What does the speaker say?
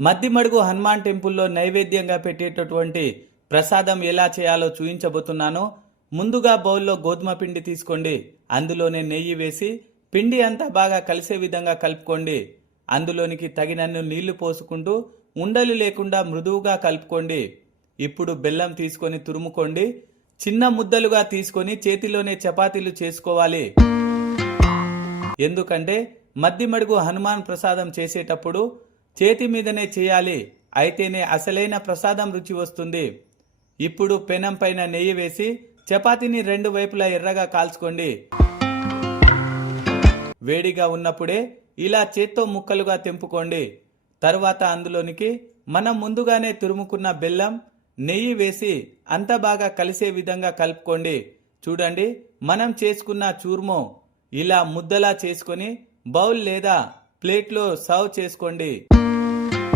మద్దిమడుగు హనుమాన్ టెంపుల్లో నైవేద్యంగా పెట్టేటటువంటి ప్రసాదం ఎలా చేయాలో చూయించబోతున్నాను. ముందుగా బౌల్లో గోధుమ పిండి తీసుకోండి. అందులోనే నెయ్యి వేసి పిండి అంతా బాగా కలిసే విధంగా కలుపుకోండి. అందులోనికి తగినన్ని నీళ్ళు పోసుకుంటూ ఉండలు లేకుండా మృదువుగా కలుపుకోండి. ఇప్పుడు బెల్లం తీసుకొని తురుముకోండి. చిన్న ముద్దలుగా తీసుకొని చేతిలోనే చపాతీలు చేసుకోవాలి. ఎందుకంటే మద్దిమడుగు హనుమాన్ ప్రసాదం చేసేటప్పుడు చేతి మీదనే చేయాలి అయితేనే అసలైన ప్రసాదం రుచి వస్తుంది. ఇప్పుడు పెనం పైన నెయ్యి వేసి చపాతీని రెండు వైపులా ఎర్రగా కాల్చుకోండి. వేడిగా ఉన్నప్పుడే ఇలా చేత్తో ముక్కలుగా తెంపుకోండి. తరువాత అందులోనికి మనం ముందుగానే తురుముకున్న బెల్లం నెయ్యి వేసి అంత బాగా కలిసే విధంగా కలుపుకోండి. చూడండి మనం చేసుకున్న చూర్మో. ఇలా ముద్దలా చేసుకొని బౌల్ లేదా ప్లేట్లో సర్వ్ చేసుకోండి.